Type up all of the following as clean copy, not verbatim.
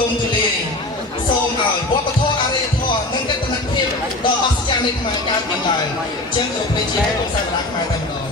លំទូលាយសូមឲ្យវប្បធម៌អរិយធម៌និងកតនភាពដ៏អស្ចារ្យនៃខ្មែរកើតមានឡើងចឹងក៏ពេលជាក្នុងសាសនាខ្មែរតែម្ដង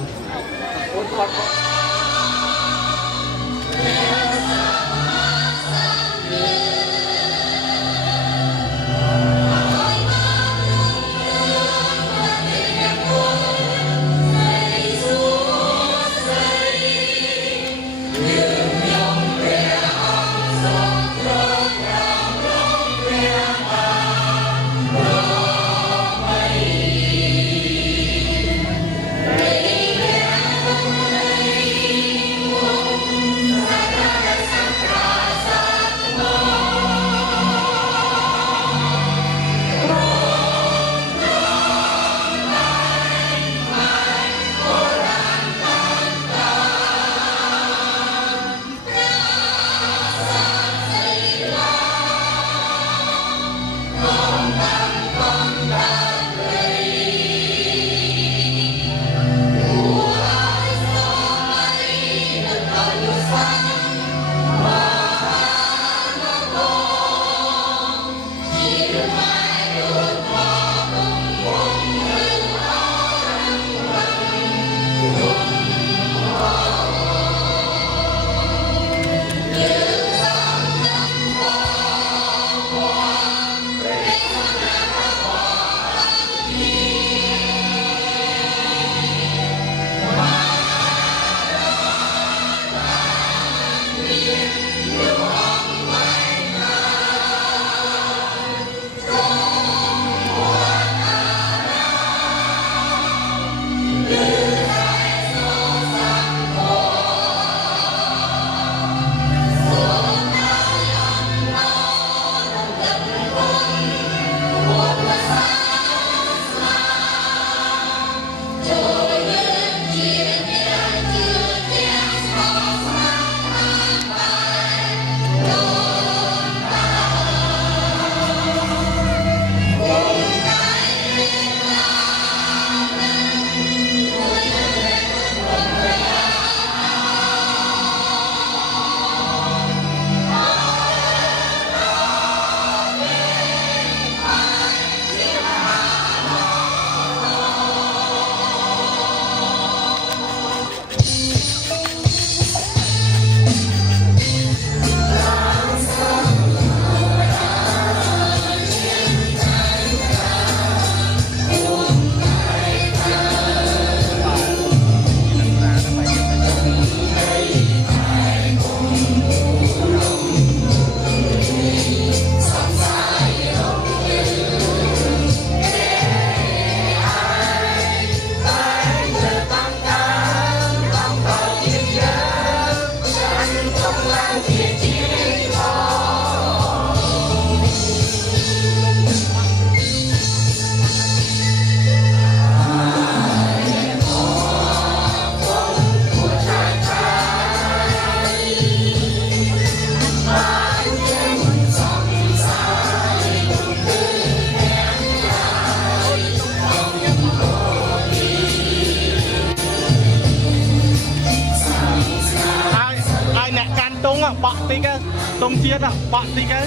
bọ tí cái tông chiết à bọ tí cái